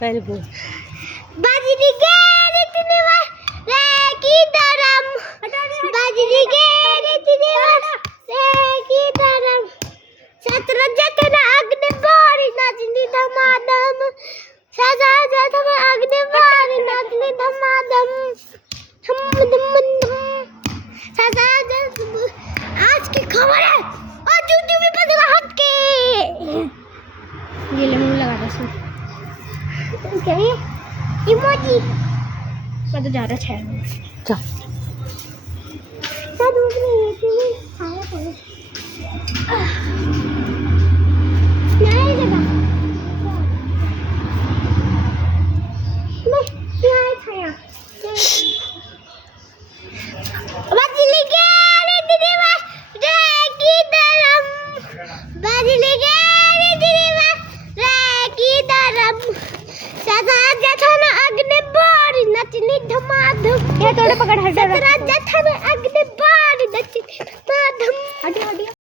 very good बाजरी के इतने रे की तरम बाजरी के इतने रे की तरम शतरंज जना अग्नि बारी नाचनी धमाधम सजा जथम अग्नि बारी नाचनी धमाधम धम धम धम सजा आज की खबर है और जूती भी बदला हट के ये ले मुंह लगा दे इसमें क्या है इमोजी मैं तो जा रहा है जा शायद मुझे नहीं आया था नहीं लगा मैं यहाँ था यहाँ बाजली के तेरे पास रे की तरम बाजली के तेरे पास रे की तरम सदा जथन अग्नि बारी नचनी धमाधम ये थोड़े पकड़ हट सदा जथन अग्नि